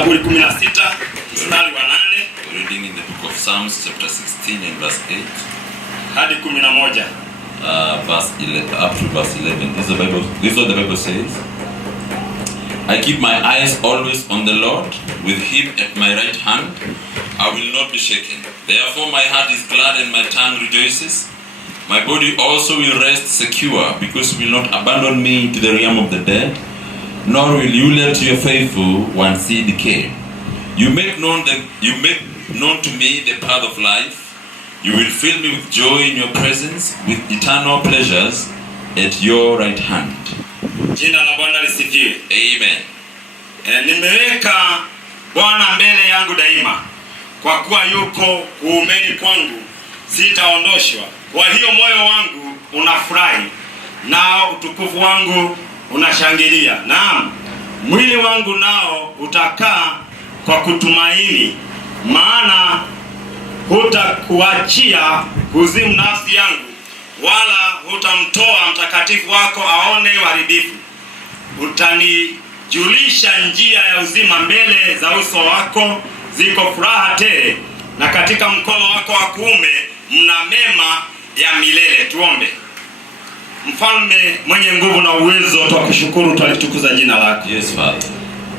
Zaburi 16 mstari wa 8. Reading in the book of Psalms chapter 16 and verse 8 hadi 11. Verse 11 up to verse 11. This is what the Bible says. I keep my eyes always on the Lord, with him at my right hand I will not be shaken. Therefore my heart is glad and my tongue rejoices. My body also will rest secure, because you will not abandon me to the realm of the dead, nor will you let your faithful one see decay. You make known to me the path of life. You will fill me with joy in your presence, with eternal pleasures at your right hand. Jina la Bwana lisifiwe. Amen. Nimeweka Bwana mbele yangu daima, kwa kuwa yuko kuumeni kwangu, sitaondoshwa. Kwa hiyo moyo wangu unafurahi, nao utukufu wangu unashangilia. Naam, mwili wangu nao utakaa kwa kutumaini, maana hutakuachia kuzimu nafsi yangu, wala hutamtoa mtakatifu wako aone uharibifu. Utanijulisha njia ya uzima, mbele za uso wako ziko furaha tele, na katika mkono wako wa kuume mna mema ya milele. Tuombe. Mfalme mwenye nguvu na uwezo, twakushukuru, twalitukuza jina lako. Yes, Father.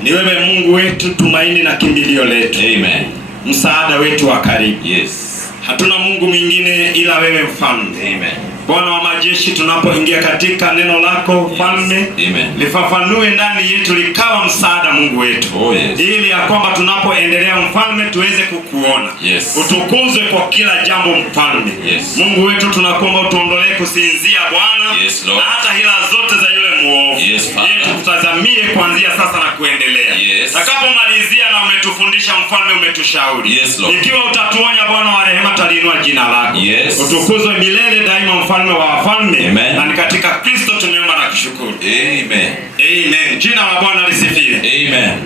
Ni wewe Mungu wetu, tumaini na kimbilio letu. Amen. Msaada wetu wa karibu. Yes. Hatuna Mungu mwingine ila wewe mfalme. Amen. Bwana wa majeshi, tunapoingia katika neno lako mfalme, lifafanue ndani yetu, likawa msaada Mungu wetu. Oh, yes. Ili ya kwamba tunapoendelea mfalme tuweze kukuona. Yes. Utukuzwe kwa kila jambo mfalme. Yes. Mungu wetu, tunakuomba utuondolee kusinzia Bwana. Yes, Lord. Na hata hila zote za yule muovu. Yes, Father. Ili tukutazamie kuanzia sasa na kuendelea. Yes. Takapomalizia na umetufundisha mfalme, umetushauri. Yes, Lord. Ikiwa utatuonya Bwana wa rehema, taliinua jina lako. Yes. Utukuzwe milele daima mfalme wa wafalme. Amen. Na ni katika Kristo tumeomba na kushukuru. Amen. Amen. Jina la Bwana lisifiwe. Amen.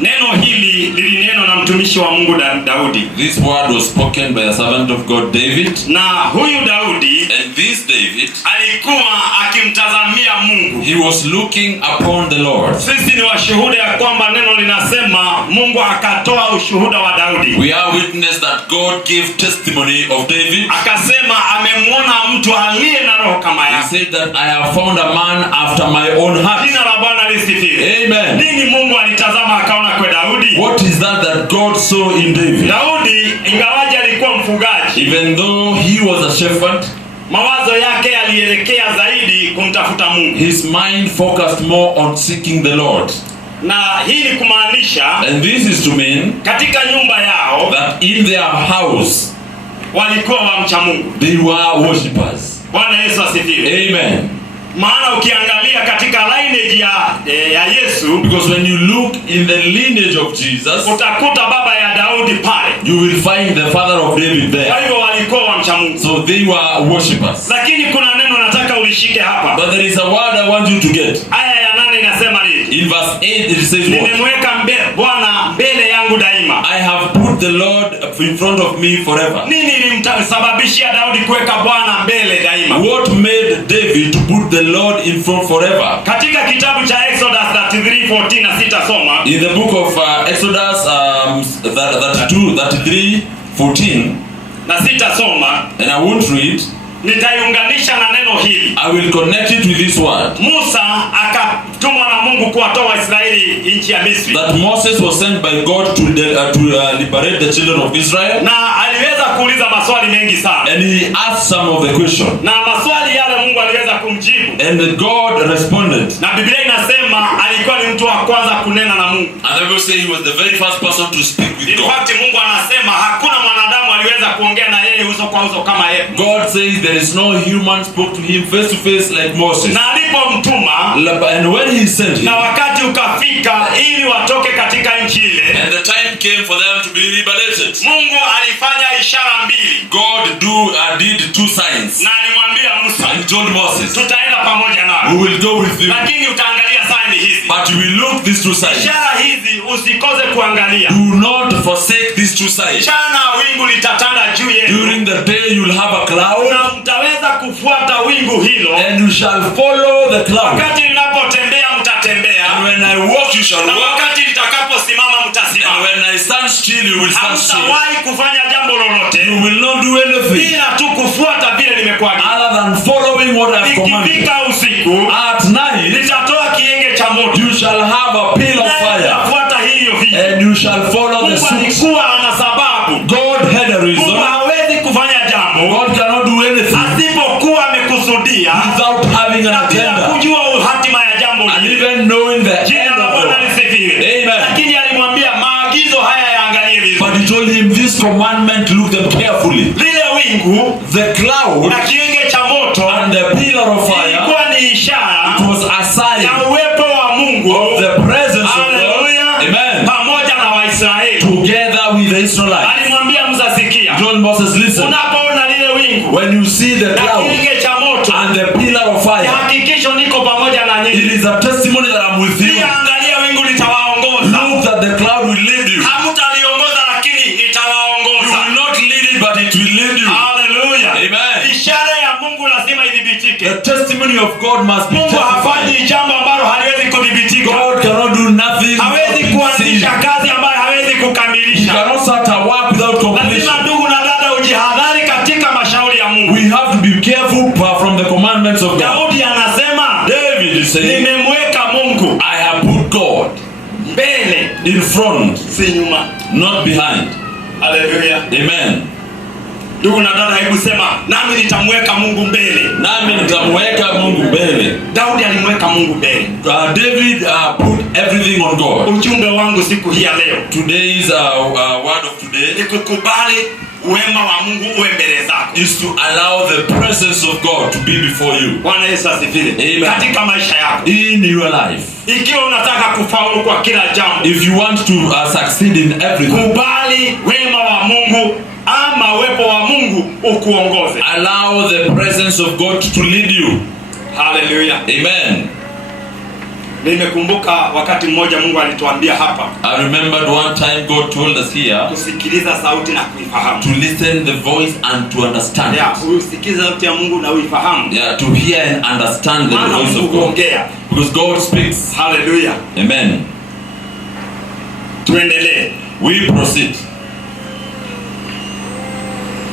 Neno hili lilinenwa na mtumishi wa Mungu Daudi. This word was spoken by a servant of God, David. Na huyu Daudi, And this David, alikuwa akimtazamia Mungu. he was looking upon the Lord. Sisi ni washuhuda ya kwamba neno linasema Mungu akatoa ushuhuda wa Daudi. We are witness that God gave testimony of David. Akasema amemwona mtu aliye na roho kama He yake. said that I have found a man after my own heart. Jina la Bwana lisifiwe. Amen. Nini Mungu alitazama akaona kwa Daudi? What is that God saw in David? Daudi ingawaje alikuwa mfugaji, Even though he was a shepherd, mawazo yake yalielekea zaidi kumtafuta Mungu. his mind focused more on seeking the Lord. Na hii ni kumaanisha And this is to mean katika nyumba yao that in their house walikuwa wamcha Mungu. they were worshippers. Bwana Yesu asifiwe. Amen. Maana ukiangalia katika lineage ya Yesu, Because when you look in the lineage of Jesus, utakuta baba ya Daudi pale. you will find the father of David Kwa there. hivyo walikuwa wamcha Mungu. So they were worshippers. Lakini kuna neno nataka ulishike hapa. But there is a word I want you to get. Aya ya 8 inasema nini? In verse 8 it says what? Nimemweka Bwana mbele yangu daima. I have put the Lord in front of me forever. Nini ilimsababishia Daudi kuweka Bwana mbele daima? What made David to put the Lord in front forever? Katika kitabu cha Exodus 33:14 na sitasoma. In the book of Exodus 33:14, Na sitasoma, and I won't read, nitaiunganisha na neno hili. I will connect it with this word. Musa akatumwa na Mungu kuwatoa Waisraeli nchi ya Misri. That Moses was sent by God to liberate the children of Israel. Na aliweza kuuliza maswali mengi sana. And he asked some of the questions. Na maswali yale Mungu aliweza kumjibu. And God responded. Na Biblia inasema alikuwa ni mtu wa kwanza kunena na Mungu. And I will say he was the very first person to speak with In God. fact, Mungu anasema hakuna mwanadamu aliweza kuongea na yeye uso kwa uso kama yeye. God says there is no human spoke to him face to face like Moses. Na alipomtuma, And when he sent him, na wakati ukafika ili watoke katika nchi ile, and the time came for them to be liberated, Mungu alifanya ishara mbili. God did two signs. Na alimwambia Musa, And he told Moses, tutaenda pamoja nawe. we will go with you. Lakini utaangalia signs hizi. But you will look these two signs. Ishara hizi usikose kuangalia. Do not forsake these two signs. Mchana wingu litatanda juu yenu. During the day you will have a cloud, Na mtaweza kufuata wingu hilo. and you shall follow the cloud. Wakati ninapotembea mtatembea. And when when I walk, you shall Na walk. wakati nitakaposimama And mtasimama. when I stand still, you will stand still. Hamtawahi kufanya jambo lolote You will not do anything bila tu kufuata vile nimekuagiza. other than following what I have commanded. Ikifika usiku, At night, nitatoa kienge cha moto. you shall have a pillar of fire, Nitafuata hiyo hiyo. and you shall follow the Mungu suit. alikuwa ana sababu. God had a Mungu reason. hawezi kufanya jambo God cannot do anything asipokuwa amekusudia without having an na bila agenda kujua hatima ya jambo and lile. even knowing the end Jina la of Bwana it. lisifiwe. Amen. Lakini alimwambia maagizo haya yaangalie vizuri. But he told him this commandment, look them carefully. Lile wingu The cloud na kienge cha moto and the pillar of fire, ilikuwa ni ishara it was a sign ya uwepo wa Mungu of the presence of God. Hallelujah. Amen. Pamoja na Waisraeli. Together with the Israelites. Alimwambia Musa, sikia, Told Moses, listen, unapoona lile wingu when you see the na cloud kienge cha moto, and the pillar of ni fire, hakikisho niko pamoja na it nyinyi. is a testimony that I'm with you. Pia angalia wingu litawaongoza. Look that the cloud will lead you. Hamutaliongoza lakini You itawaongoza. will not lead it, but it will lead you. Hallelujah. Amen. Ishara ya Mungu lazima idhibitike. The testimony of God must be Mungu hafanyi testified. jambo ambalo haliwezi kudhibitika. God cannot do nothing Hawezi without kuanzisha seeing. kazi ambayo hawezi He kukamilisha. cannot start a work without completion. Lazima ndugu na dada ujihadhari katika mashauri ya Mungu. We have to be careful from the commandments of God. Daudi anasema, David is saying, nimemweka Mungu I have put God mbele, in front, si nyuma. not behind. Haleluya. Amen. Ndugu na dada, hebu sema, nami nitamweka Mungu mbele. Nami nitamweka Mungu mbele. Daudi alimweka Mungu mbele. David put everything on God. Ujumbe wangu siku hii ya leo Today's word of today ni kukubali wema wa Mungu uwe mbele zako. is to allow the presence of God to be before you. Bwana Yesu asifiwe. Amen. Katika maisha yako, In your life. ikiwa unataka kufaulu kwa kila jambo, If you want to succeed in everything, kubali wema wa Mungu ama uwepo wa Mungu ukuongoze. allow the presence of God to lead you. Haleluya. Amen. Nimekumbuka wakati mmoja Mungu alituambia hapa I remembered one time God told us here kusikiliza sauti na kuifahamu. to listen the voice and to understand it. Usikize sauti ya Mungu na uifahamu. To hear and understand the Maana voice of Mungu God. huongea. Because God speaks. Haleluya. Amen. Tuendelee. We proceed.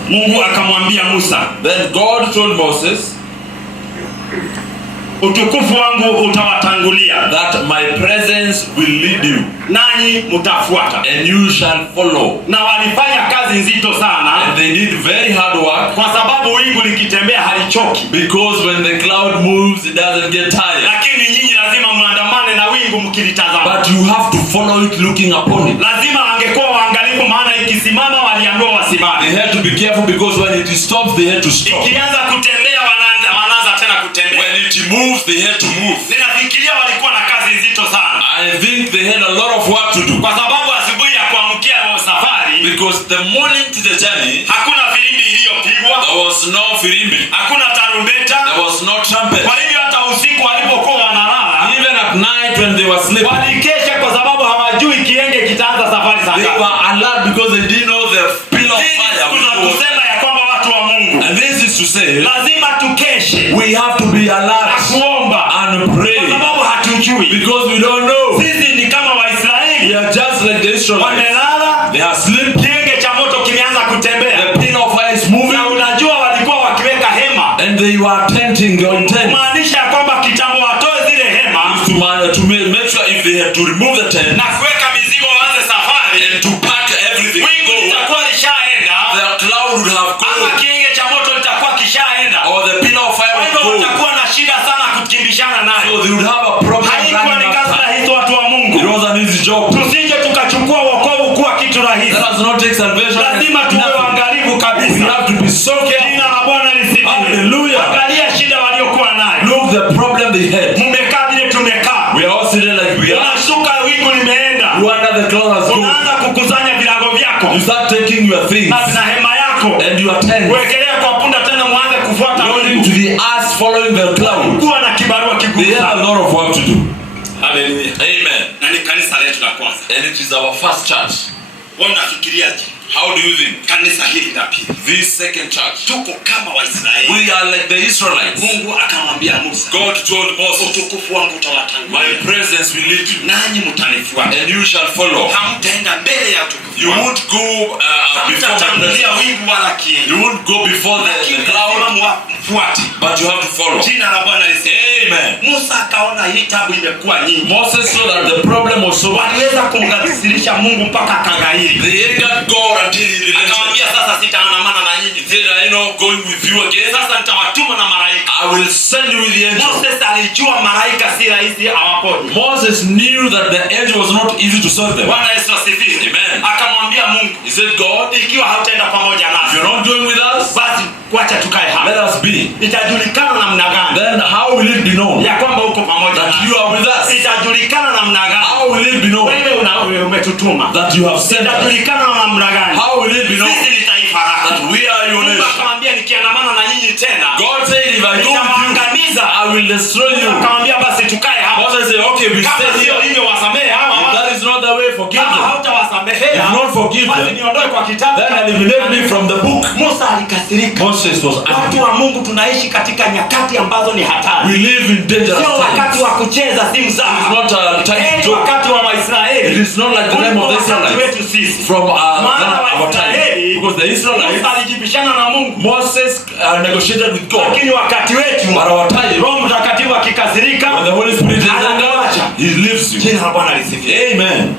Mungu akamwambia Musa, Then God told Moses utukufu wangu utawatangulia that my presence will lead you nanyi mtafuata. and you shall follow. Na walifanya kazi nzito sana, And they did very hard work kwa sababu wingu likitembea halichoki. because when the cloud moves it doesn't get tired. Lakini nyinyi lazima muandamane na wingu mkilitazama. But you have to follow it looking upon it. Lazima wangekuwa waangalifu, maana ikisimama waliambiwa wasimame. They had to be careful because when it stops they had to stop. Ikianza kutembea wanaanza tena kutembea. When it moves they had to move. Ninafikiria walikuwa na kazi nzito sana. I think they had a lot of work to do. Kwa sababu asubuhi ya kuamkia safari, Because the morning to the journey hakuna filimbi iliyopigwa, there was no firimbi. hakuna tarumbeta. There was no trumpet. Kwa hivyo hata usiku walipokuwa wanalala, Even at night when they were sleeping, walikesha kwa sababu hawajui kienge kitaanza safari saa they ngapi. were alert because they didn't know the pillar of Hii ni fire siku za would go. kusema ya kwamba watu wa Mungu And this is to say, lazima tukeshe we have to be na alert kuomba, and kwa pray sababu hatujui. because we don't know. Sisi ni kama Waisraeli, We are just like the Israelites. wamelala, They are asleep. kienge cha moto kimeanza kutembea, The pillar of fire is moving na unajua walikuwa wakiweka hema, and they were tenting or tent kumaanisha ya kwamba kitambo watoe zile hema to make sure if they had to remove the tent na kuweka mizigo waanze safari, and to pack everything. wingu litakuwa lishaenda The cloud would have ama gone kienge cha moto litakuwa kishaenda. or the pillar of fire Kwa would hivyo go. watakuwa na shida sana kukimbishana nayo. So they would have a problem Haikuwa ni running kazi after. rahisi, watu wa It Mungu. was an easy job. Tusije tukachukua wokovu kuwa kitu rahisi. Let us not take salvation as Lazima tuwe nothing. waangalifu We kabisa. have to be so careful. Jina la Bwana lisifiwe. Hallelujah. Angalia shida waliokuwa nayo. Look the problem they had. Mmekaa vile tumekaa. We are all sitting like we are. Unashuka wingu limeenda. You under the cloud has gone. Unaanza kukusanya virago vyako You start taking your things na hema yako. and your tent Kuwekelea kwa punda tena mwanze kufuata going wingu. to the earth following the cloud. Kuwa na kibarua They kigumu have a sana. lot of work to do. Hallelujah. Amen. Na ni kanisa letu la kwanza. And it is our first church. Wanafikiriaje? How do you think? Kanisa hili la pili, This second church, tuko kama Waisraeli. we are like the Israelites. Mungu akamwambia Musa, God told Moses, utukufu wangu my utawatangulia, presence will lead you, nanyi mtanifuata. and you shall follow. Hamtaenda mbele ya utukufu You wangu. won't go before my Hamtatangulia presence. wingu wala kiini. You won't go before the cloud, mfuate. but you have to follow. Jina la Bwana lisifiwe. Amen. Musa akaona hii tabu imekuwa nyingi. Moses saw that the problem was so much. Waliweza kumghadhibisha Mungu mpaka akagairi. They angered God until he relented. Akamwambia sasa sitaandamana na nyinyi. He said, I know going with you again. Sasa nitawatuma na malaika. I will send you with the angel. Moses alijua malaika si rahisi awaponye. Moses knew that the angel was not easy to serve them. Bwana Yesu asifiwe. Amen. Akamwambia Mungu, He said, God, if ikiwa hautaenda pamoja nasi, you're not going with us, basi kuacha tukae hapa. let us be. Itajulikana namna gani Then how will it be known ya kwamba uko pamoja that nasi? you are with us? Itajulikana namna gani How will it be known wewe umetutuma? that you have sent us? Itajulikana namna gani How will it be known sisi ni taifa lako? that we are your Mungu nation? akamwambia nikiandamana na nyinyi tena God said, if I go with you, nitawaangamiza. I will destroy you. Akamwambia basi tukae hapa. Moses said, okay, we Kama stay sio here. hivyo wasamehe hawa. If that is not the way, forgive Kama them. hautawasamehea, If not forgive basi them, niondoe kwa kitabu. then eliminate me from the book. Musa alikasirika. Moses was Watu angry. wa Mungu tunaishi katika nyakati ambazo ni hatari. We live in dangerous Sio wakati times. wa kucheza si It is mzaha. not a time Ni to joke. wakati wa It Waisraeli. is not like the time of the Israelites. Wetu sisi. From Maana our time. Waisraeli, Because the Israelites, Musa alijibishana na Mungu. Moses negotiated with God. Lakini wakati wetu But our time, Roho Mtakatifu akikasirika, when the Holy Spirit is anakuacha. anger, He leaves you. Jina la Bwana lisifiwe. Amen.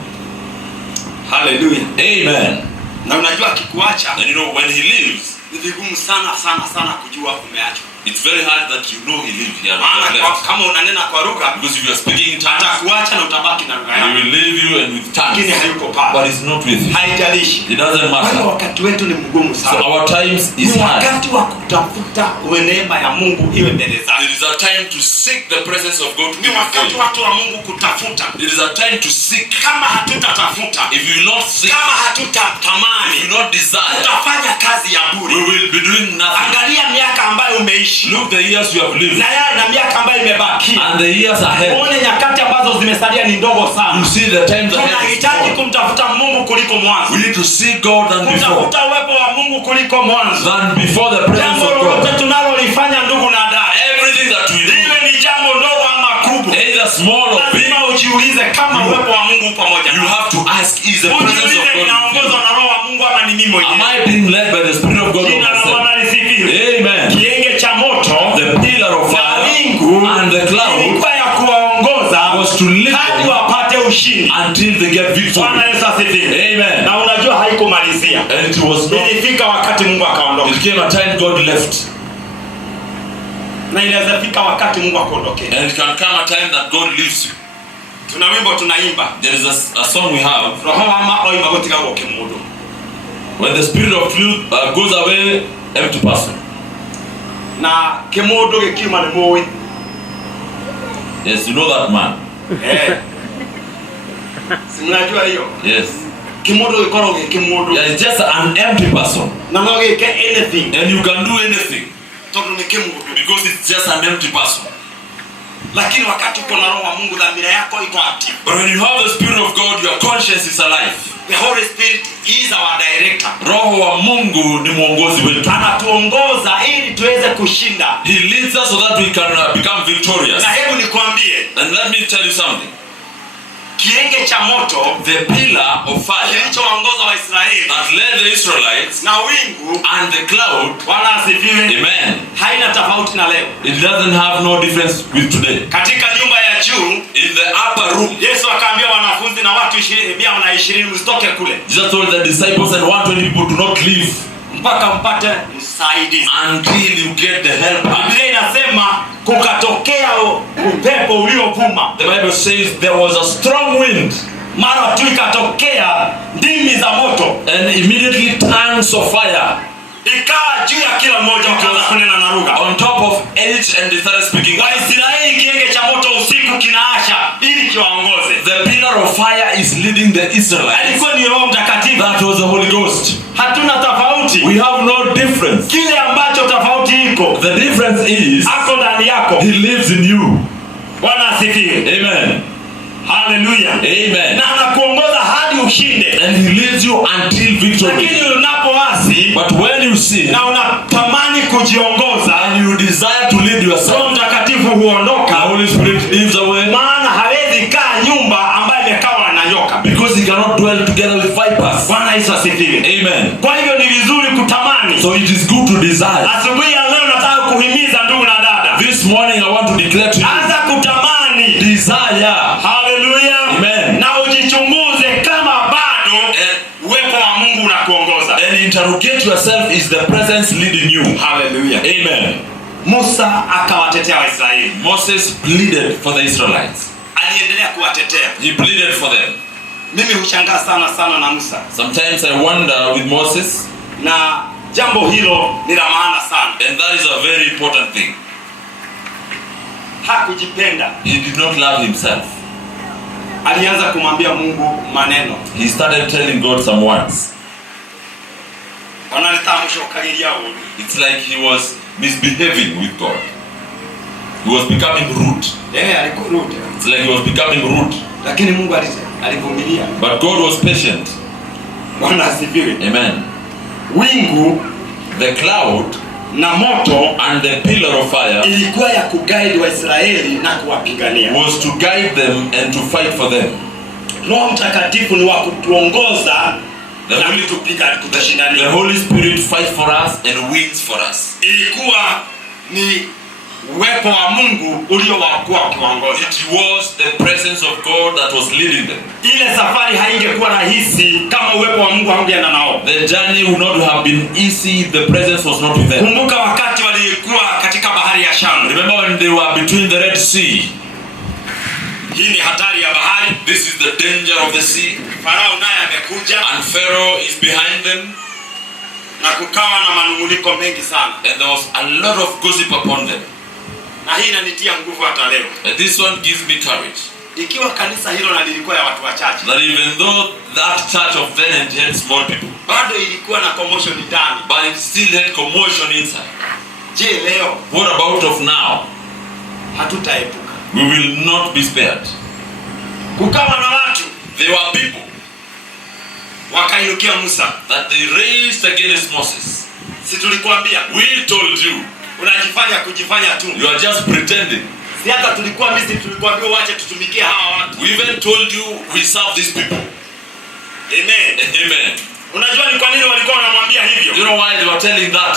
Haleluya. Amen. Na unajua akikuacha And you know, when He leaves, ni vigumu sana kujua umeachwa. it's very hard that you know He leaves. He has Maana left. kama unanena kwa lugha, Because if you are speaking in tongues, atakuacha na utabaki na lugha He yako. will leave you and with Lakini tongues. hayuko pale. But it's not with you. Haijalishi. It doesn't Kwa hiyo matter. wakati wetu ni mgumu So sana. our times Ni is hard. wakati wa kutafuta neema ya Mungu iwe mbele zako. It is a time to seek the presence of God to be Ni before wakati you. watu wa Mungu kutafuta. It is a time to seek. Kama hatutatafuta, If you will not seek, kama if hatutatamani, you will not desire, utafanya kazi ya we bure. will be doing nothing. Angalia miaka ambayo umeishi Look the years you have lived na miaka ambayo imebaki. and the years ahead. Uone nyakati ambazo zimesalia ni ndogo You sana. see the times ahead. Tunahitaji kumtafuta Mungu kuliko mwanzo. We need to seek God than before. Kutafuta uwepo wa Mungu kuliko mwanzo. Than before the presence Jambo of lolote God. tunalolifanya ndugu na dada, Everything that we do, liwe ni jambo ndogo ama kubwa, either small or big, lazima ujiulize kama uwepo wa Mungu pamoja you nasi. have to ask, is the presence of Ujiulize God with ninaongozwa you? na Roho wa Mungu ama ni mimi Am mwenyewe? I being led by the Spirit of God or Jina la myself? Bwana lisifiwe. Amen. Kienge cha moto The pillar of na fire wingu and the cloud ilikuwa ya kuwaongoza was to lead hadi them wapate ushindi. until they get victory. Bwana Yesu asifiwe. Amen. Na unajua haikumalizia. And it was not. Ilifika wakati Mungu akaondoka. It came a time God left. Na inaweza fika wakati Mungu akaondokea. And it can come a time that God leaves you. Tuna wimbo tunaimba. There is a song we have. Roho ama oima gotiga goke mundu. When the spirit of truth goes away, empty person. Na kemundu gikima ni muwi. Yes, you know that man. Si mnajua hiyo? Yes. Kemundu gikoro gikimundu. Yeah, it's just an empty person. Na no gike anything. And you can do anything. Tondu ni kemundu. Because it's just an empty person. Lakini wakati uko na Roho wa Mungu dhamira yako iko active. But when you have the Spirit of God, your conscience is alive. The Holy Spirit is our director. Roho wa Mungu ni mwongozi wetu. Anatuongoza ili tuweze kushinda. He leads us so that we can become victorious. Na hebu nikwambie, And let me tell you something. kienge cha moto The pillar of fire kilichowaongoza Waisraeli that led the Israelites na wingu, and the cloud, Bwana asifiwe, amen, haina tofauti na leo. it doesn't have no difference with today. Katika nyumba ya juu, In the upper room, Yesu akaambia wanafunzi na watu 120 msitoke kule Jesus told the disciples and 120 people to not leave mpaka mpate msaidizi. until you get the helper. Biblia inasema kukatokea upepo uliovuma, The Bible says there was a strong wind mara tu ikatokea ndimi za moto, and immediately tongues of fire ikawa juu ya kila mmoja, wakaanza kunena na lugha. on top of each, and they started speaking. Waisraeli, kienge cha moto usiku kinaasha ili kiwaongoze. The pillar of fire is leading the Israelites. Alikuwa ni Roho Mtakatifu. That was the Holy Ghost. Hatuna tofauti. We have no difference. Kile ambacho tofauti iko, The difference is ako ndani yako. He lives in you. Bwana asifiwe. Amen. Hallelujah. Amen. Na anakuongoza hadi ushinde. And he leads you until victory. Lakini unapoasi But when you sin na unatamani kujiongoza, and you desire to lead yourself, Roho Mtakatifu huondoka. the Holy Spirit leaves away. Maana hawezi kaa nyumba ambayo imekawa na nyoka. Because he cannot dwell together with vipers. Bwana Yesu asifiwe. Amen. Kwa hivyo ni vizuri kutamani. So it is good to desire. Asubuhi ya leo nataka kuhimiza ndugu na dada. This morning I want to declare to you, Anza kutamani. desire. Hallelujah. Amen. Na ujichunguze kama bado uwepo wa Mungu unakuongoza. And interrogate yourself, is the presence leading you? Hallelujah. Amen. Musa akawatetea Waisraeli. Moses pleaded for the Israelites. Aliendelea kuwatetea. He pleaded for them. Mimi hushangaa sana na Musa. Sometimes I wonder with Moses, Na jambo hilo ni la maana sana. and that is a very important thing. Hakujipenda. He did not love himself. Alianza kumwambia Mungu maneno. He started telling God some words. It's like he was misbehaving with God. He was becoming rude. Alikuwa rude. It's like he was becoming rude. Lakini Mungu alivumilia. But God was patient. Bwana asifiwe. Amen. Wingu, The cloud na moto and the pillar of fire ilikuwa ya kuguide Waisraeli na kuwapigania. was to guide them and to fight for them. Roho Mtakatifu ni wa kutuongoza The na Holy, kutupiga the kutushindania. Holy Spirit fights for us and wins for us. Ilikuwa ni uwepo wa Mungu uliowakuwa kuongoza. It was the presence of God that was leading them. Ile safari haingekuwa rahisi kama uwepo wa Mungu haungeenda nao. The journey would not have been easy if the presence was not with them. Kumbuka wakati walikuwa katika bahari ya Shamu. Remember when they were between the Red Sea? Hii ni hatari ya bahari. This is the danger of the sea. Farao naye amekuja And Pharaoh is behind them. na kukawa na manunguniko mengi sana. And there was a lot of gossip upon them. Na hii inanitia nguvu hata leo. And this one gives me courage. Ikiwa kanisa hilo na lilikuwa ya watu wachache, That even though that church of then had small people, bado ilikuwa na commotion ndani. but it still had commotion inside. Je, leo What about of now? hatutaepuka? We will not be spared. Kukawa na watu There were people wakainukia Musa. that they raised against Moses. Si tulikuambia? We told you, Kujifanya tu. you are just pretending. Si hata tulikuwa Misri tulikuambia waache tutumikie hawa watu. We even told you we serve these people. Amen. Amen. Unajua ni kwa nini walikuwa wanamwambia hivyo? You know why they were telling that?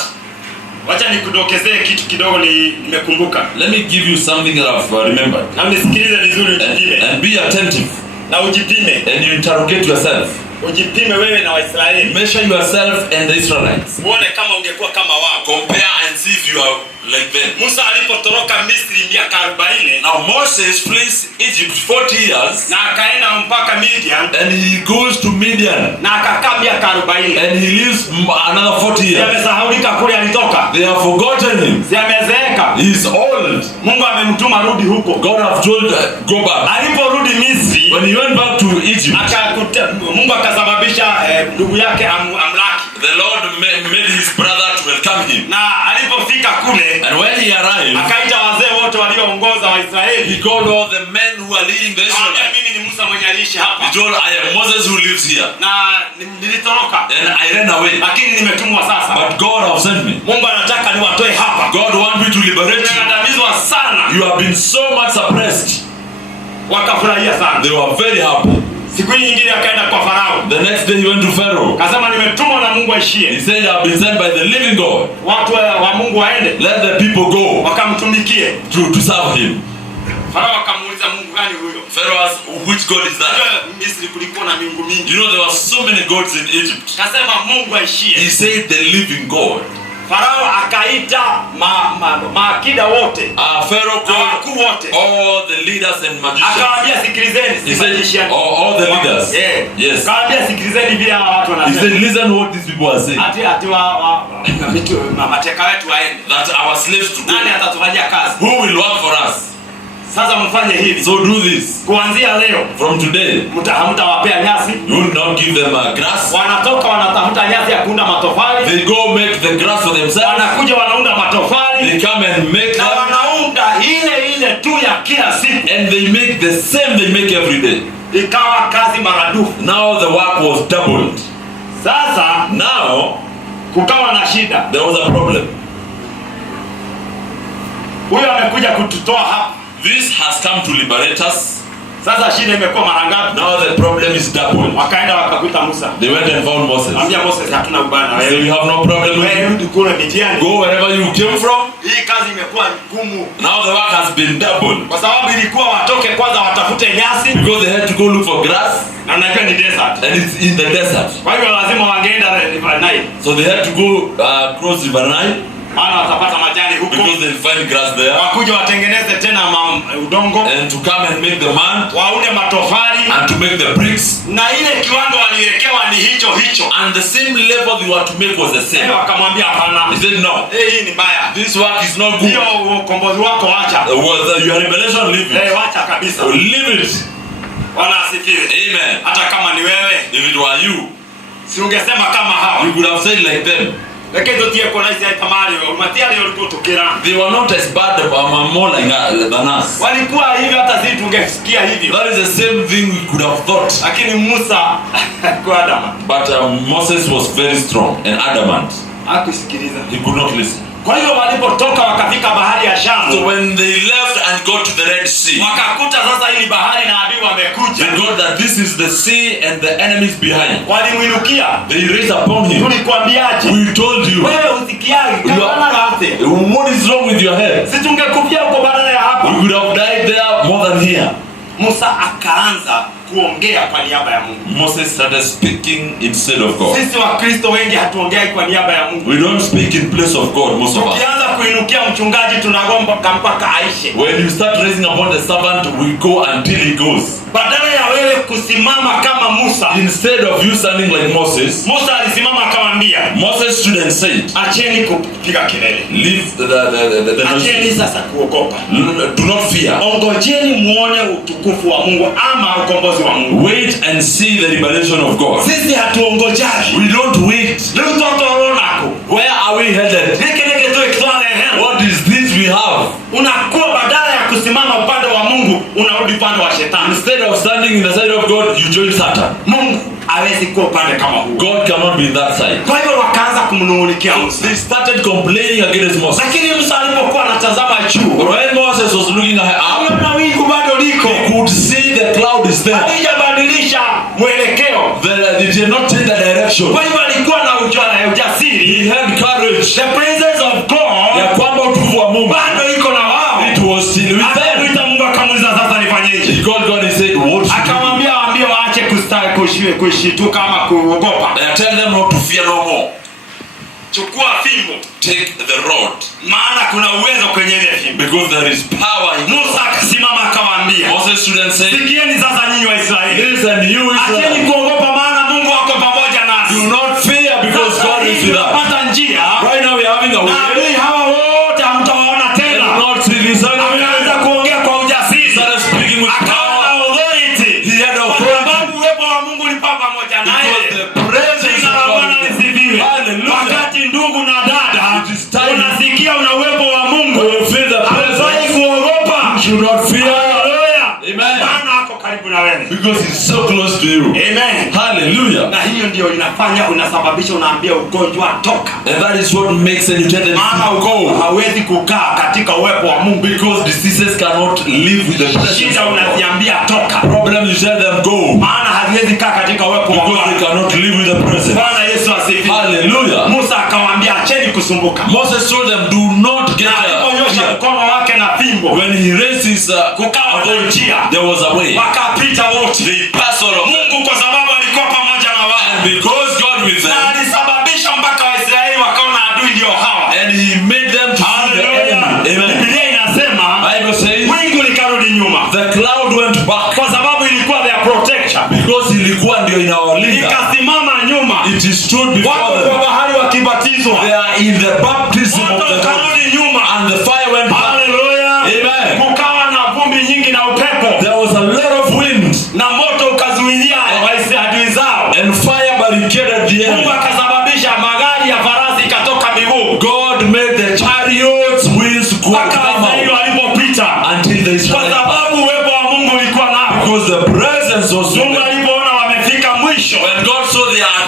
Wacha nikudokezee kitu kidogo nimekumbuka. Let me give you something that I've remembered. Na unisikilize vizuri ujipime. And be attentive. Na ujipime. And you interrogate yourself. Ujipime wewe na Waisraeli. Measure yourself and the Israelites. Muone kama ungekuwa kama wao. Compare and see if you are like them. Musa alipotoroka Misri miaka 40 Now Moses flees Egypt 40 years. na akaenda mpaka Midian And he goes to Midian. na akakaa miaka 40. And he lives another 40 years. Amesahaulika kule alitoka. They have forgotten him. Amezeeka. He is old. Mungu amemtuma rudi huko. God have told go back. Aliporudi Misri, When he went back to Egypt, Mungu akasababisha ndugu yake amlaki. the Lord made his brother to welcome him. Na alipofika kule, And when he arrived, akaita wazee wote walioongoza Waisraeli. he called all the men who are leading the Akamwambia, Israelites. mimi ni Musa mwenye aliishi hapa. He told, I am Moses who lives here. Na nilitoroka. And I ran away. Lakini nimetumwa sasa. But God have sent me. Mungu anataka niwatoe hapa. God want me to liberate you. Tumekandamizwa sana. You have been so much suppressed. Wakafurahia sana. They were very happy. Siku nyingine akaenda kwa Farao. The next day he went to Pharaoh. Akasema nimetumwa na Mungu He aishie. said, I have been sent by the living God. Watu wa Mungu waende Let the people go wakamtumikie. to serve him. Farao akamuuliza Mungu gani huyo? Pharaoh asked, which God is that? Misri kulikuwa na miungu mingi. You know there were so many gods in Egypt. Akasema Mungu aishie. He said the living God. Farao akaita maakida wote. Pharaoh called wakuu wote. all the leaders and magicians. Akawaambia sikilizeni, He said, si all the leaders. Yeah. Yes. Akawaambia sikilizeni vile hawa watu He wanasema. said, listen what these people are saying. Ati mateka wetu waende. That our slaves to Nani go. atatufanyia kazi? Who will work for us? Sasa mfanye hivi. So do this. Kuanzia leo From today, hamtawapea nyasi. you will not give them grass. Wanatoka wanatafuta nyasi ya kuunda matofali. They go make the grass for themselves. Wanakuja wanaunda matofali. They come and make Na them. wanaunda ile tu ya kila siku. And they make the same they make every day. Ikawa kazi maradufu. Now the work was doubled. Sasa Now kukawa na shida. there was a problem. Huyo amekuja kututoa hapa. This has come to liberate us. Sasa shida imekuwa mara ngapi? Now the problem is doubled. Wakaenda wakakuta Musa. They went and found Moses. Ambia Moses, hatuna ubaya na So wewe. you have no problem with Wewe you. rudi kule Midiani. Go wherever you came from. Hii kazi imekuwa ngumu. Now the work has been doubled. Kwa sababu ilikuwa watoke kwanza watafute nyasi. Because they had to go look for grass. Na unajua ni desert. And it's in the desert. Kwa hivyo lazima wangeenda River Nile. So they had to go cross River Nile. Maana watapata majani huko. Because they'll find grass there. Wakuja watengeneze tena udongo. And to come and make the man. Waune matofali. And to make the bricks. Na ile kiwango waliwekewa ni hicho. And the same level they were to make was the same. Wakamwambia hapana. He said no. Hii ni mbaya. This work is not good. Hiyo ukombozi wako acha. Your revelation, leave it. Wacha kabisa. Leave it. Bwana asifiwe. Amen. Hata kama ni wewe. If it were you. Si ungesema kama hawa. You could have said like them. Lakini ndio tie kuna hizi tamari material walikuwa tukira. They were not as bad or more than us. Walikuwa hivyo hata sisi tungesikia hivyo. That is the same thing we could have thought. Lakini Musa kwa adamant. But Moses was very strong and adamant. Hakusikiliza. He could not listen. Kwa hiyo walipotoka wakafika bahari ya Shamu. So when they left and got to the Red Sea. Wakakuta sasa hili bahari na adui wamekuja. They got that this is the sea and the enemy is behind. Walimwinukia. They raised upon him. Tulikwambiaje? We told you. Wewe usikiaje? Kama yote. What is wrong with your head? Si tungekufia huko badala ya hapa. We could have died there more than here. Musa akaanza kuongea kwa niaba ya Mungu. Moses started speaking instead of God. Sisi Wakristo wengi hatuongei kwa niaba ya Mungu. We don't speak in place of God most of us. Tukianza kuinukia mchungaji tunagomba mpaka aishe. When you start raising upon the servant, we go until he goes. Badala ya wewe kusimama kama Musa. Instead of you standing like Moses. Musa alisimama akamwambia. Moses stood and said, acheni kupiga kelele. Leave the acheni sasa kuogopa. Do not fear. Ongojeni muone utukufu wa Mungu ama ukombozi wa Mungu. Wait and see the liberation of God. Sisi hatuongojaji. We don't wait. Where are we headed? What is this we have? Unakuwa badala ya kusimama upande wa Mungu unarudi upande wa shetani. Instead of standing in the side of God, you join Satan. Mungu hawezi kuwa upande kama huu. God cannot be in that side. Kwa hivyo wakaanza kumnung'unikia Musa. They started complaining against Moses. Lakini Musa alipokuwa anatazama juu, when Moses was looking up, aliona wingu bado liko. He could see the cloud is there. Halijabadilisha mwelekeo. They did not change the direction. Kwa hivyo alikuwa na ujasiri. He had courage. The presence of God, ya kwamba utukufu wa Mungu bado iko na wao. It was still with them. Akamuita Mungu akamuuliza sasa nifanyeje? He called God and said, what? Akamwambia waambie waache kushituka ama kuogopa. Tell them not to fear no more. Chukua fimbo. Take the rod. Maana kuna uwezo kwenye ile fimbo. Because there is power in Musa akasimama akawaambia. Moses stood and said, sikieni sasa nyinyi Waisraeli. Listen you Israel. Acheni kuogopa maana Mungu ako pamoja nasi. Do not fear because God is with us. Tunapata njia. Right now we are having a way. Na hawa wote hamtawaona tena. Do not see this enemy. Anaanza kuongea kwa ujasiri. Started speaking with power. Authority. He had authority. Kwa sababu uwepo wa Mungu ulikuwa pamoja naye. Because the presence of God. Hallelujah. Wakati ndugu na dada unasikia una uwepo wa Mungu, hauwezi kuogopa. You should not fear. Hallelujah. Amen. Maana ako karibu na wewe. Because he's so close to you. Amen. Hallelujah. Na hiyo ndio inafanya unasababisha unaambia ugonjwa toka. And that is what makes an intended maana ugonjwa hawezi kukaa katika uwepo wa Mungu. Because diseases cannot live with the presence. Shida unaziambia toka. Problem you tell them go. Maana haziwezi kaa katika uwepo wa Mungu. Because they cannot live with the presence. Bwana Yesu asifiwe. Hallelujah. Musa akawaambia acheni kusumbuka. Moses told them do not get aliponyosha mkono wake na fimbo. When he raised his kukawa na njia. There was a way. Wakapita wote. They passed all of Mungu kwa sababu alikuwa pamoja na wao. And because God with them. Na alisababisha mpaka Waisraeli wakaona adui ndio hawa. And he made them to see the enemy. Amen. Biblia inasema Bible says wingu likarudi nyuma. The cloud went back. Kwa sababu ilikuwa their protection. Because ilikuwa ndio inawalinda. Ikasimama nyuma. It stood before them. Kwa bahari wakibatizwa. They are in the baptism of the Lord. Nyuma. And the fire went back. Hallelujah. Amen. Kukawa na vumbi nyingi na upepo. There was a lot of wind. Na moto ukazuilia adui zao. And fire barricaded the enemy. Mungu akasababisha magari ya farasi ikatoka miguu. God made the chariots wheels go down walipopita. until they started.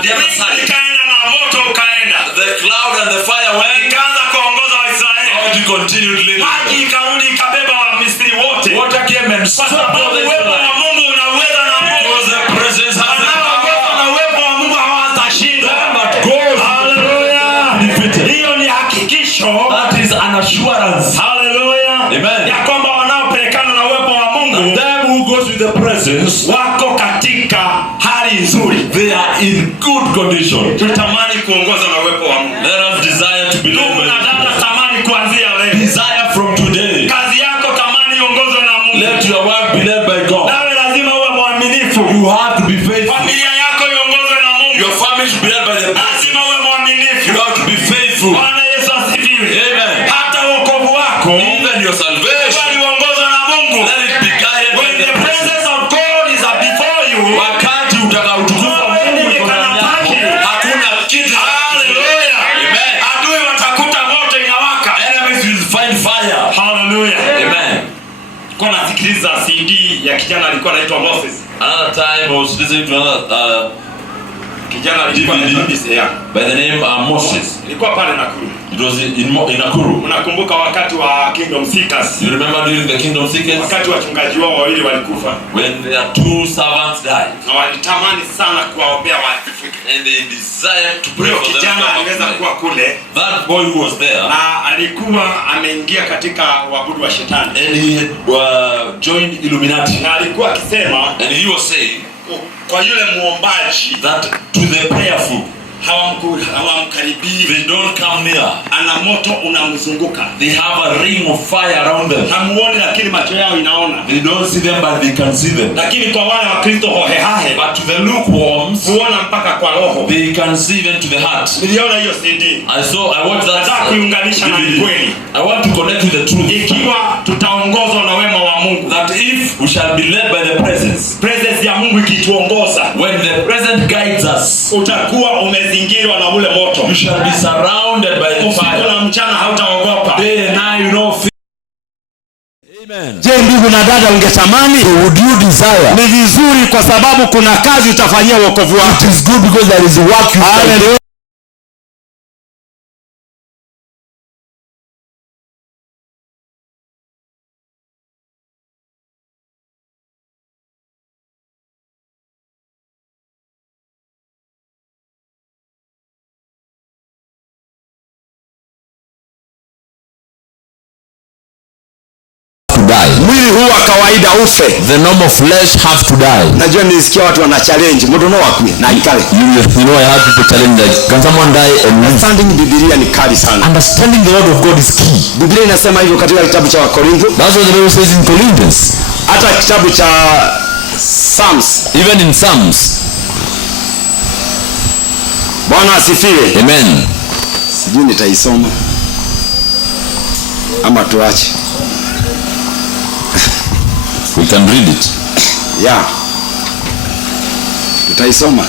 the other side. Ikaenda na moto ukaenda. The cloud and the fire went. Ikaanza kuongoza Waisraeli. God continued leading them. Maji ikarudi ikabeba Wamisri wote. Water came and swept all the Uwepo wa Israelites. Mungu unaweza na Mungu. Because the presence has the Wanaoongozwa power. na uwepo wa Mungu hawatashinda. But God, Hallelujah. defeated. Hiyo ni hakikisho. That is an assurance. Hallelujah. Amen. Ya kwamba wanaopelekana na uwepo wa Mungu Them who goes with the presence, wako katika hali nzuri. they are in good condition. Tutamani kuongozwa na uwepo wa Mungu. Let us desire to be led Ndugu na by dada, tamani kuanzia leo. desire from today. Kazi yako tamani iongozwe na Mungu. Let your work be led by God. Nawe lazima uwe mwaminifu. You have to be faithful. Familia yako iongozwe na Mungu. Your family should be led by the presence. Lazima uwe mwaminifu. You have to be faithful. Bwana Yesu asifiwe. Amen. Hata wokovu wako Even your salvation, uongozwe na Mungu. let it be guided by When the the presence. presence of God is before you, Wakati utakaotukufu wa Mungu uko ndani yako, hakuna kitu. hallelujah. Amen. Adui watakuta moto inawaka. Enemies will find fire. Hallelujah. Amen. Kwa nasikiliza CD ya kijana alikuwa anaitwa Moses. Another time I was listening to another Kijana alikuwa anaitwa Bisea. by the name Moses. Ilikuwa pale Nakuru. It was in Nakuru. Unakumbuka wakati wa Kingdom Seekers? You remember during the Kingdom Seekers Wakati wachungaji wao wawili walikufa when their two servants died na walitamani sana kuwaombea wafu. and they desired to pray Huyo for them. kijana aliweza kuwa kule That boy who was there na alikuwa ameingia katika uabudu wa shetani. and he had joined Illuminati, Na alikuwa akisema and he was saying kwa yule muombaji that to the prayerful hawamkaribii, they don't come near. ana moto unamzunguka. They have a ring of fire around them. Hamuoni lakini macho yao inaona. They don't see them but they can see them. Lakini kwa wale wa Kristo hohehahe But to the lukewarms, huona mpaka kwa roho. they can see even to the heart. Niliona hiyo CD. I watched that. Nataka kuiunganisha na DVD. kweli. I want to connect with the truth. Ikiwa tutaongozwa na wema wa Mungu, That if we shall be led by the presence ya Mungu ikituongoza, when the presence guides us, utakuwa umezingirwa na ule moto. you shall be surrounded by the Usiku fire. na mchana hautaogopa. Day and night you know fear. Amen. Je, ndugu na dada, ungetamani? Would you desire? Ni vizuri kwa sababu kuna kazi utafanyia wokovu wako. It is good because there is work you can do. Mwili huu wa kawaida ufe. The normal flesh have to die. Najua nilisikia watu wana challenge mtu no wapi na ikale. You know I have people challenge that can someone die and understanding Biblia ni kali sana. Understanding the word of God is key. Biblia inasema hivyo katika kitabu cha Wakorintho. That's what the Bible says in Corinthians. Hata kitabu cha Psalms, even in Psalms. Bwana asifiwe. Amen. Sijui nitaisoma ama tuache. We can read it. Yeah. Tutaisoma.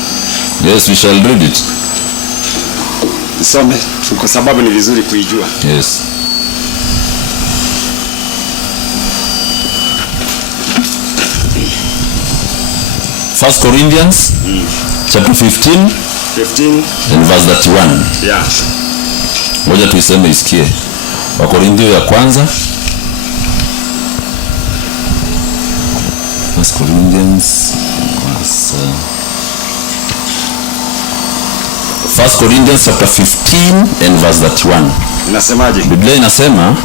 Yes, we shall read it. Isome kwa sababu ni vizuri kuijua. Yes. First Corinthians chapter 15 and verse 31. Yeah. Ngoja tuiseme isikie. Wakorintho ya kwanza. First Corinthians chapter 15 and verse 31. Inasemaje? Biblia inasema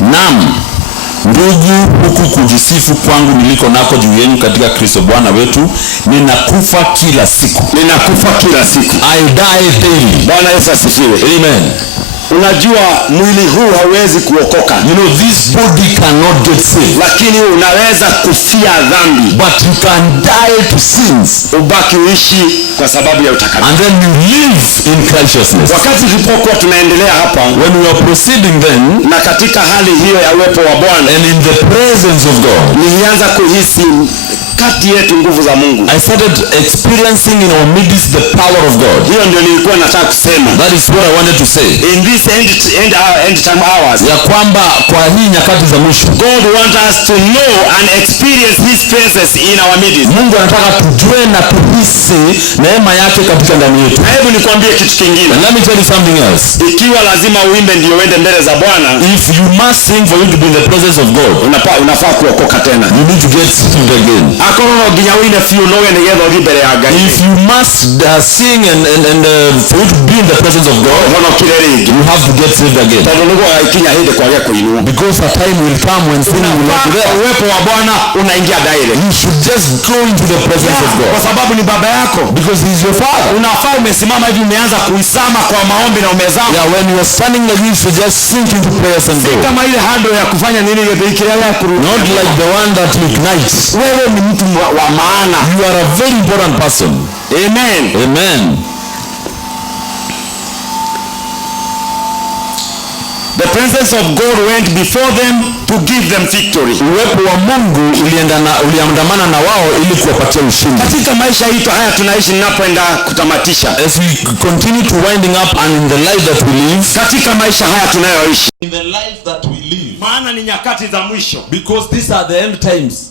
naam ndugu, huku kujisifu kwangu niliko nako juu yenu katika Kristo Bwana wetu, ninakufa kila siku. Ninakufa kila siku. I die daily. Bwana Yesu asifiwe. Amen. Unajua mwili huu hauwezi kuokoka. You know this body cannot get saved. Lakini unaweza kufia dhambi. But you can die to sins. Ubaki uishi kwa sababu ya utakatifu. And then you live in righteousness. Wakati tulipokuwa tunaendelea hapa, when we are proceeding then, na katika hali hiyo ya uwepo wa Bwana, and in the presence of God, nilianza kuhisi kati yetu nguvu za Mungu. I started experiencing in our midst the power of God. Hiyo ndio nilikuwa nataka kusema. That is what I wanted to say. In this end time hours, Ya kwamba kwa hii nyakati za mwisho, God wants us to know and experience his presence in our midst. Mungu anataka tujue na tuhisi neema yake katika ndani yetu. Hebu nikwambie kitu kingine. And let me tell you something else. Ikiwa lazima uimbe ndio uende mbele za Bwana, If you must sing for you to be in the presence of God, unafaa kuokoka tena. you need to get saved again. Akoro nginya uine fiu no wende getho thi mbele ya Ngai. If you must sing and for you to be in the presence of God, Hono kile ringi. you have to get saved again. Tondũ nĩguo gaikinya hĩndĩ kwagĩa kũinua. Because a time will come when singing will not be there. Uwepo wa Bwana unaingia direct. You should just go into the presence of Kwa God. sababu ni baba yako. Because he is your father. Unafaa umesimama hivi umeanza kuisama kwa maombi na umezama. Yeah, when you are standing like this, you just sink into prayers and go. Kama ile handle ya kufanya nini ile ikilea ya kurudia. Not like the one that ignites. Wewe ni mtu wa maana. You are a very important person. Amen. Amen. The presence of God went before them to give them victory. Uwepo wa Mungu uliandamana na wao ili kuwapatia ushindi. Katika maisha yetu haya tunaishi, ninapoenda kutamatisha, As we continue to winding up and in the life that we live, katika maisha haya tunayoishi, In the life that we live, maana ni nyakati za mwisho. because these are the end times.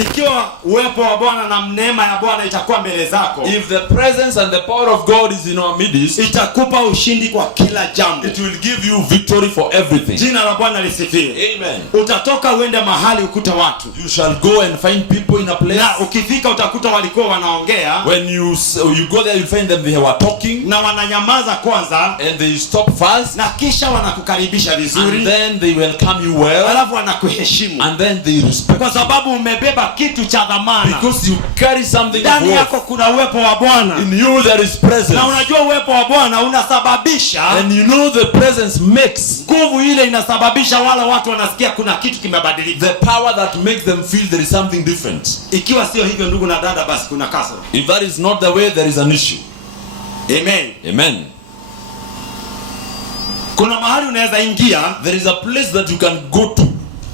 Ikiwa uwepo wa Bwana na neema ya Bwana itakuwa mbele zako, If the presence and the power of God is in our midst, itakupa ushindi kwa kila jambo. it will give you victory for everything. Jina la Bwana lisifiwe. Amen. Utatoka uende mahali ukuta watu, You shall go and find people in a place. na ukifika utakuta walikuwa wanaongea When you go there, you find them, they were talking na wananyamaza kwanza, and they stop fast, na kisha wanakukaribisha and vizuri, then they welcome you well, alafu wanakuheshimu and then they respect kwa sababu umebeba kitu cha dhamana. because you carry something of Ndani worth. yako kuna uwepo wa Bwana, In you there is presence, na unajua uwepo wa Bwana unasababisha and you know the presence makes nguvu ile, inasababisha wale watu wanasikia kuna kitu kimebadilika. the power that makes them feel there is something different. Ikiwa sio hivyo, ndugu na dada, basi kuna kasoro. If that is not the way, there is an issue. Amen. Amen. Kuna mahali unaweza ingia, There is a place that you can go to.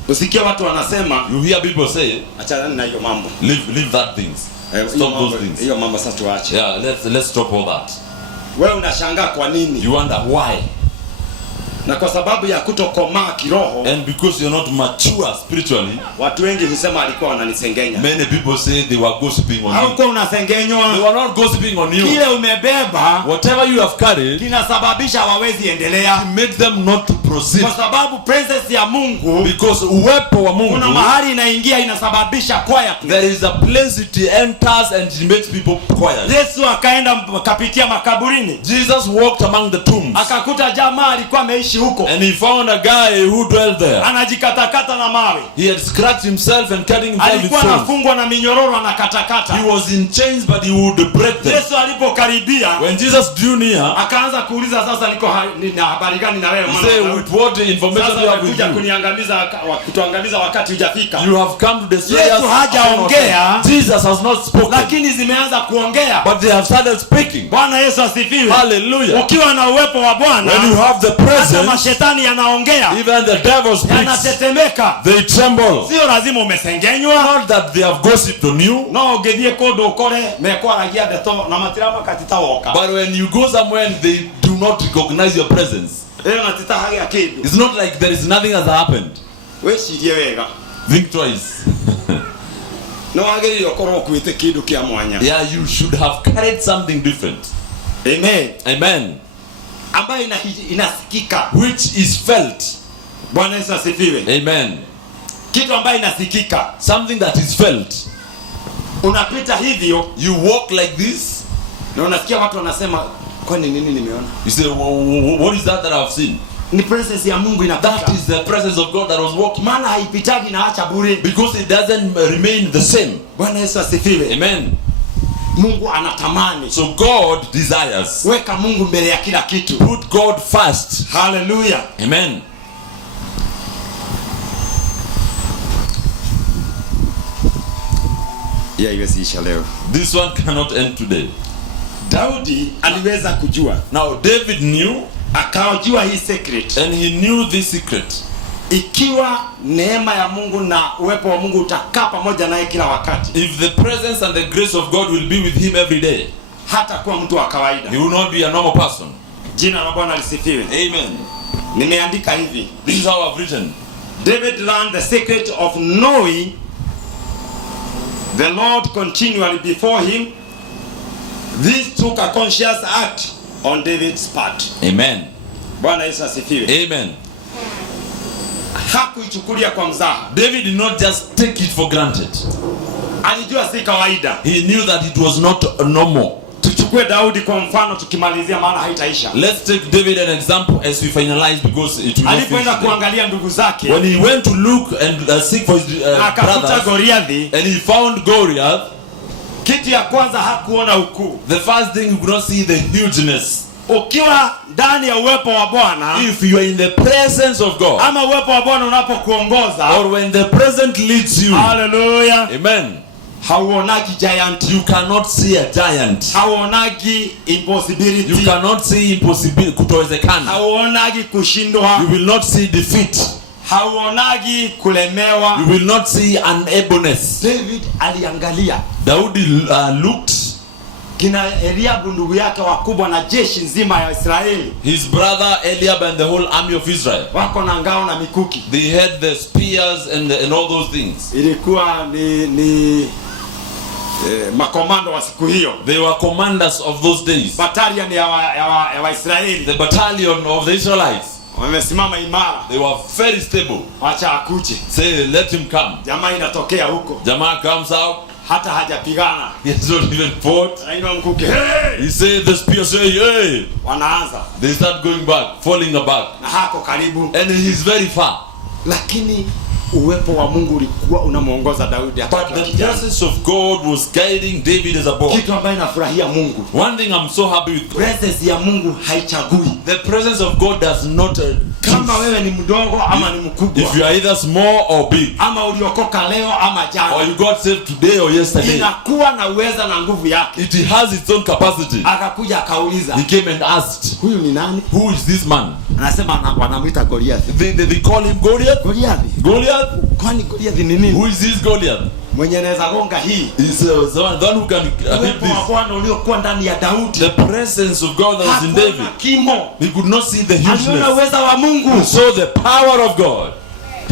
usikie watu wanasema You hear people say, achana na hiyo mambo. leave that things. Stop those things. Hiyo mambo sasa tuache. Yeah, let's stop all that. Wewe unashangaa kwa nini? You wonder why. Na kwa sababu ya kutokomaa kiroho, And because you're not mature spiritually, watu wengi husema alikuwa wananisengenya. many people say they were gossiping on you. Haukuwa unasengenywa. They were not gossiping on you. Kile umebeba Whatever you have carried, kinasababisha hawawezi endelea, make them not to proceed. kwa sababu presence ya Mungu, Because uwepo wa kuna Mungu, mahali inaingia inasababisha quiet. there is a place it enters and it makes people quiet. Yesu akaenda akapitia makaburini, Jesus walked among the tombs akakuta jamaa alikuwa ameishi huko, and he found a guy who dwelt there. anajikatakata na mawe. He had scratched himself and cutting himself with Alikuwa stones. anafungwa na minyororo, anakatakata. He was in chains, but he would break them. Yesu alipokaribia, When Jesus drew near, akaanza kuuliza, sasa nina habari gani na wewe he mwana said, wa Daudi? with what information Sasa you have with umekuja you? kuniangamiza, kutuangamiza wakati hujafika. You have come to destroy Yesu us. hajaongea, Jesus has not spoken, lakini zimeanza kuongea. but they have started speaking. Bwana Yesu asifiwe. Hallelujah. Ukiwa na uwepo wa Bwana, When you have the hata presence, mashetani yanaongea, even the devil speaks. yanatetemeka. They tremble. Sio lazima umesengenywa. Not that they have gossiped on you, No, ngethie kundu ukore mekwaragia ndeto na matirama katitawoka. but when you go somewhere and they do not recognize your presence, Leo natitahagia kindu. it's not like there is nothing has happened. Wecirie wega. Think twice. No wagĩrĩire ũkorwo ũkuĩte kĩndũ kĩa mwanya. Yeah, you should have carried something different. Amen. Amen. Ambayo inasikika. Which is felt. Bwana Yesu asifiwe. Amen. Kitu ambayo inasikika. Something that is felt. Unapita hivyo, You walk like this, na unasikia watu wanasema, kwani nini nimeona? you say, what is that I've seen? Ni presence ya Mungu inapita. That is the presence of God that was walking. Maana haipitaji na acha bure. Because it doesn't remain the same. Bwana Yesu asifiwe. Amen. Mungu anatamani. So God desires. Weka Mungu mbele ya kila kitu. Put God first. Hallelujah. Amen. Yeah, iwezi isha leo. This one cannot end today. Daudi aliweza kujua. Now David knew, Akajua hii secret. and he knew this secret. ikiwa neema ya Mungu na uwepo wa Mungu utakaa pamoja naye kila wakati, if the presence and the grace of God will be with him every day, hata kuwa mtu wa kawaida. he will not be a normal person. Jina la Bwana lisifiwe. Amen. Nimeandika hivi. This is how I've written. David learned the secret of knowing the Lord continually before him. This took a conscious act on David's part. Amen. Bwana Yesu asifiwe. Amen. Hakuichukulia kwa mzaha. David did not just take it for granted. Alijua si kawaida. He knew that it was not normal. Tuchukue Daudi kwa mfano tukimalizia, maana haitaisha. Let's take David an example as we finalize, because it will not Alipoenda finish. kuangalia ndugu zake, When he went to look and seek for his akakuta brothers, Goliathi, and he found Goliath, kitu ya kwanza hakuona ukuu. the first thing you could not see the hugeness. Ukiwa ndani ya uwepo wa Bwana, If you are in the presence of God, ama uwepo wa Bwana unapokuongoza, or when the present leads you, haleluya, amen, hauonagi giant, you cannot see a giant. hauonagi impossibility, You cannot see impossibility, kutowezekana. hauonagi kushindwa, You will not see defeat. hauonagi kulemewa. You will not see unableness. David aliangalia Daudi looked kina Eliabu ndugu yake wakubwa na jeshi nzima ya Israeli, his brother Eliab and the whole army of Israel. wako na ngao na mikuki. They had the spears and all those things. Ilikuwa ni makomando wa siku hiyo, They were commanders of those days. battalion ya Waisraeli. The battalion of the Israelites. Wamesimama imara, They were very stable. wacha akuje. Say, let him come. Jamaa inatokea huko, Jamaa comes out. hata hajapigana, He has not even fought. anainua mkuki, hey! He said, the spear say, hey. Wanaanza They start going back, falling back. na hako karibu, And he's very far. lakini uwepo wa Mungu ulikuwa unamuongoza Daudi. But the presence of God was guiding David as a boy. Kitu ambayo nafurahia Mungu, One thing I'm so happy with, presence ya Mungu haichagui the presence of God does not kama wewe ni mdogo ama ni mkubwa, if you are either small or big, ama uliokoka leo ama or jana, you got saved today or yesterday. inakuwa na uweza na nguvu yake. It has its own capacity. Akakuja akauliza, He came and asked, huyu ni nani? who is this man? Anasema wanamwita Goliathi. They call him Goliath. Goliathi? Goliath? Kwani Goliathi ni nini? Who is this Goliath? Mwenye anaweza gonga hii. He's the one who can hit Uwepo wa this. Bwana uliokuwa ndani ya Daudi. The presence of God that was in David. Hakuona kimo. He could not see the Aliona hugeness. uweza wa Mungu. He saw the power of God.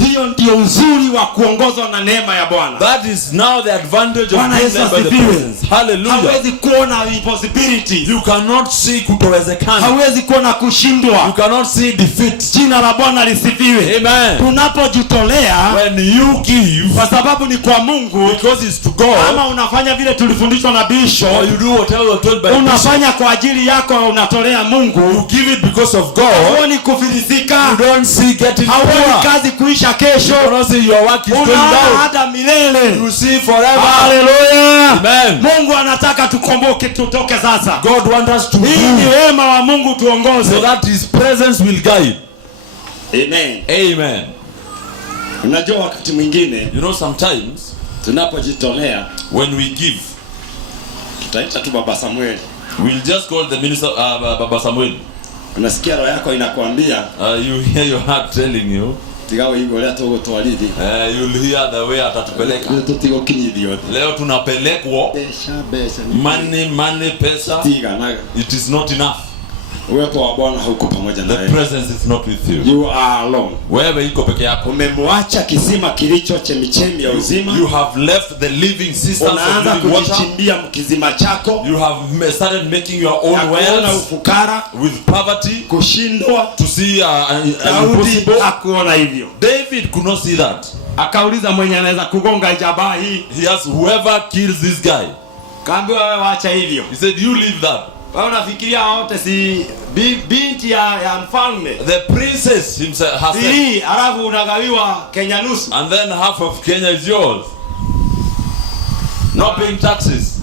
Hiyo ndio uzuri wa kuongozwa na neema ya Bwana. That is now the advantage of Bwana being Yesu led by the asifiwe. presence. Hallelujah. Hawezi kuona impossibility. You cannot see kutowezekana. Hawezi kuona You kushindwa. cannot see defeat. Jina la Bwana lisifiwe. Amen. Tunapojitolea When you give, kwa sababu ni kwa Mungu, because it's to God, kama unafanya vile tulifundishwa na or Bishop, you do whatever you're told by Bishop, unafanya kwa ajili yako, unatolea you Mungu, give it because of God. huoni kufilisika, You don't see getting hauoni poor. kazi kuisha You kesho, don't see your work is going unaona down. hata milele. You see forever. Haleluya! Amen. Mungu anataka tukomboke, tutoke sasa. God wants us to Hii ni move wema wa Mungu so tuongoze. that His presence will guide. Amen. Amen. Unajua wakati mwingine You know, sometimes tunapojitolea, when we give, tutaita tu Baba Samuel. we'll just call the minister Baba Samuel. Unasikia roho yako inakwambia You hear your heart telling you. tigao hivyo leo tuko twalidi. You'll hear the way atatupeleka. Leo tutigo kinyithio. Leo tunapelekwa. Pesa. Money, pesa. Tiga na It is not enough. uwepo wa Bwana hauko pamoja The nawe. presence is not with you. You are alone. Wewe iko peke yako. Umemwacha kisima kilicho chemichemi ya uzima. You have left the living systems Unaanza of living water. kujichimbia kisima chako. You have started making your own Ya kuona wells ufukara, with poverty kushindwa. to see Daudi impossible. hakuona hivyo. David could not see that. Akauliza mwenye anaweza kugonga jabaa hii. He asked whoever kills this guy. Kaambiwa wewe waacha hivyo. He said, you leave that. Wewe unafikiria wote si binti ya mfalme. The princess himself herself. Hii alafu unagawiwa Kenya nusu. And then half of Kenya is yours. Not paying taxes.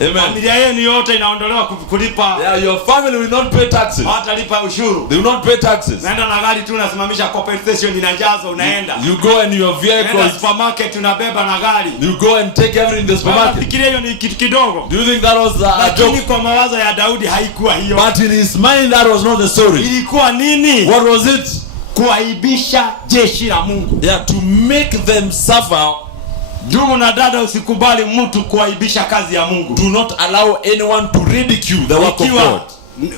Amen. Familia yenu yote inaondolewa kulipa. Yeah, your family will not pay taxes. Hawatalipa ushuru. They will not pay taxes. Naenda na gari tu unasimamisha compensation inajaza unaenda. You go in your Naenda vehicle. supermarket unabeba na gari. You go and take everything in the supermarket. Unafikiria hiyo ni kitu kidogo. Do you think that was a Lakini joke? kwa mawazo ya Daudi haikuwa hiyo. But in his mind, that was not the story. Ilikuwa nini? What was it? kuaibisha jeshi la Mungu. Yeah, to make them suffer. Ndugu na dada, usikubali mtu kuaibisha kazi ya Mungu. Do not allow anyone to ridicule the work of God.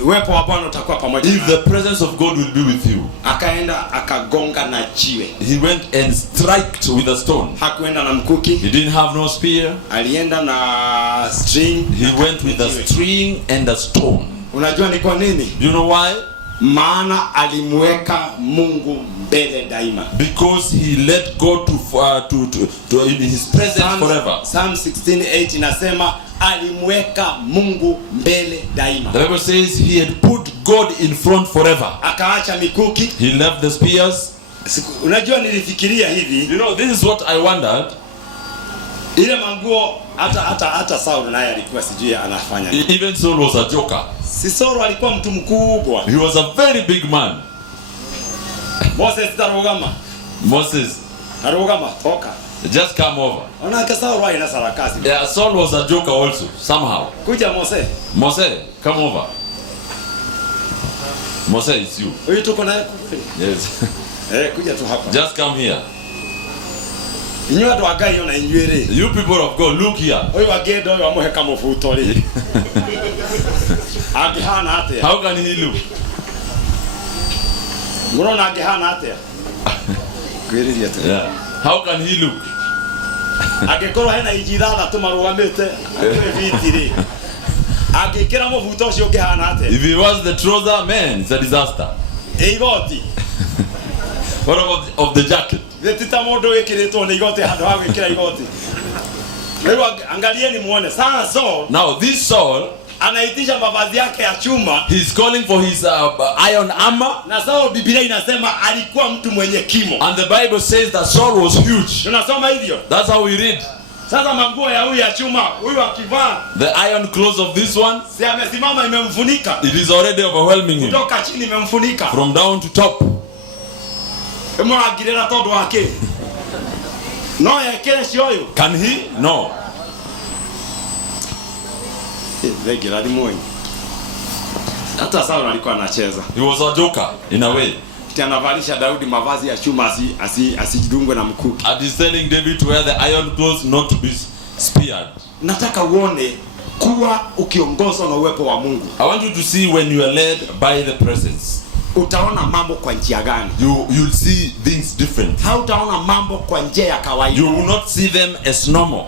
Uwepo wa Bwana utakuwa pamoja If the presence of God will be with you. Akaenda akagonga na jiwe. He went and struck with a stone. Hakuenda na mkuki. He didn't have no spear. Alienda na string. He went with a string and a stone. Unajua ni kwa nini? You know why? Maana alimweka Mungu mbele daima. Because he let God to in his presence forever. Psalm 16:8 inasema alimweka Mungu mbele daima. The Bible says he had put God in front forever. Akaacha mikuki. He left the spears. Unajua nilifikiria hivi. You know, this is what I wondered. Ile manguo hata Saul naye alikuwa sijui anafanya. Even Saul was a joker. Si Saul alikuwa mtu mkubwa. He was a very big man. Moses tarugama. Moses, toka. just come over. Ona ka Saul wa ina sarakasi. Yeah, Saul was a joker also, somehow. Kuja Moses. Moses, come over. Moses, it's you. Wewe tuko naye kweli? Yes. Kuja tu hapa. Just come here. Inyo ndo agai ona inywere. You people of God, look here. Oyo agedo oyo amuhe kama futori. Agihana hate. How can he look? Murona agihana hate. Kweli tu. Yeah. How can he look? Agekoro hena ijidada tumarugamete. Vitiri. Agekera mo futo sio gihana hate. If he was the trouser, man, it's a disaster. Igoti. What about of the jacket? Vetita modo ekireto na igoti hado hawe kila igoti. Leo angalieni muone sana Saul. Now this Saul, anaitisha mavazi yake ya chuma. He's calling for his iron armor. Na Saul Biblia inasema alikuwa mtu mwenye kimo. And the Bible says that Saul was huge. Tunasoma hivyo. That's how we read. Sasa manguo ya huyu ya chuma, huyu akivaa, the iron clothes of this one, si amesimama imemfunika. It is already overwhelming him. Kutoka chini imemfunika. From down to top. Agirera todo wake. No yakele sioyo. Can he? No. Legera di moyo. Hata Saul alikuwa anacheza. He was a joker in a way. Anavalisha Daudi mavazi ya chuma asijidungwe na mkuki. And he's telling David to wear the iron clothes, not to be speared. Nataka uone kuwa ukiongozwa na uwepo wa Mungu. I want you to see when you are led by the presence. Utaona mambo kwa njia gani? You'll see things different. Hautaona mambo kwa njia ya kawaida. You will not see them as normal.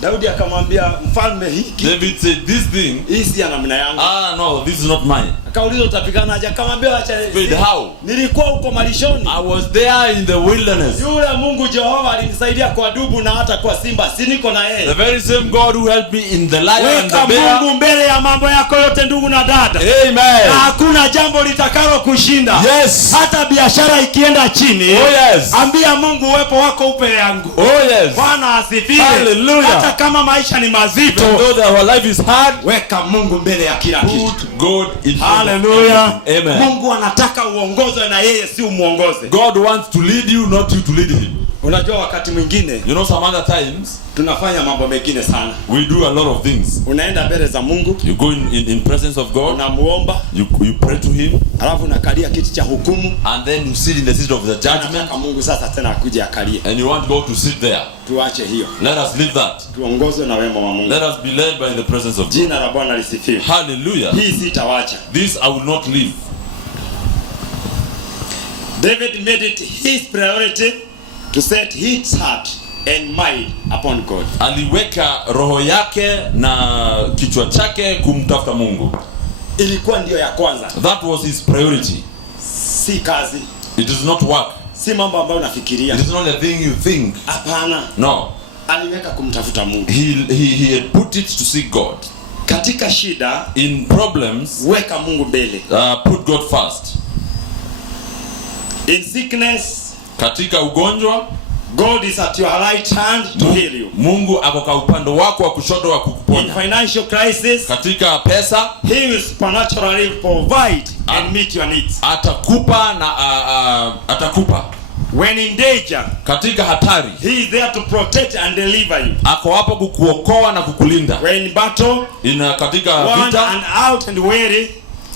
Daudi akamwambia mfalme hiki. David said this thing. Hii si ya namna yangu. No, this is not mine. Akauliza utapigana aje? Akamwambia acha. Wait, how? Nilikuwa huko malishoni. I was there in the wilderness. Yule Mungu Jehova alinisaidia kwa dubu na hata kwa simba. Si niko na yeye. The very same God who helped me in the lion and the bear. Mungu mbele ya mambo yako yote ndugu na dada. Amen. Na hakuna jambo litakalo kushinda. Yes. Hata biashara ikienda chini. Oh yes. Ambia Mungu uwepo wako upe yangu. Oh yes. Bwana asifiwe. Hallelujah. Hata kama maisha ni mazito. Even though our life is hard, weka Mungu mbele ya kila kitu. Put God in. Hallelujah. Amen. Mungu anataka uongozwe na yeye si umuongoze. God wants to lead you, not you to lead him. Unajua wakati mwingine, you know, some other times tunafanya mambo mengine sana. We do a lot of things. Unaenda mbele za Mungu, you go in presence of God, unamuomba, you pray to him, alafu unakalia kiti cha hukumu, and then you sit in the seat of the judgment. Mungu sasa tena akuje akalie. And you want God to sit there. Tuache hiyo. Let us leave that. Tuongozwe na wema wa Mungu. Let us be led by the presence of God. Jina la Bwana lisifiwe. Hallelujah. Hii sitawacha. This I will not leave. David made it his priority to set his heart and mind upon God. Aliweka roho yake na kichwa chake kumtafuta Mungu. Ilikuwa ndio ya kwanza. That was his priority. Si kazi. It is not work. Si mambo ambayo unafikiria. It is not a thing you think. Hapana. No. Aliweka kumtafuta Mungu. He had put it to seek God. Katika shida, in problems, weka Mungu mbele. Put God first. In sickness, katika ugonjwa, God is at your right hand to heal you. Mungu ako kwa upande wako wa kushoto wa kukuponya. In financial crisis, katika pesa, he will supernaturally provide and meet your needs. Atakupa na atakupa. When in danger, katika hatari, he is there to protect and deliver you. Ako hapo kukuokoa na kukulinda. When in battle, katika vita, and out and weary,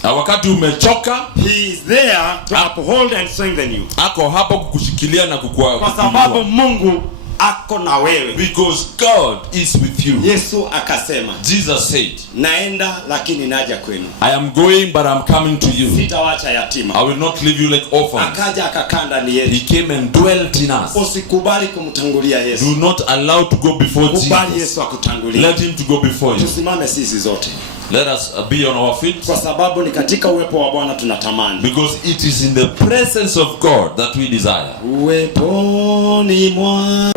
Na wakati umechoka, he is there to uphold and strengthen you. Ako hapo kukushikilia na Kwa sababu Mungu ako na wewe. Because God is with you. Yesu akasema, Jesus said, naenda lakini naja kwenu. I am going but I'm coming to you. Sitawaacha yatima. I will not leave you like orphans. Akaja akakaa ndani yetu. He came and dwelt in us. Usikubali kumtangulia Yesu. Do not allow to go before Jesus. Kubali Yesu akutangulie. Let him to go before you. Tusimame sisi zote. Let us be on our feet. Kwa sababu ni katika uwepo wa Bwana tunatamani. Because it is in the presence of God that we desire. Uweponi mwa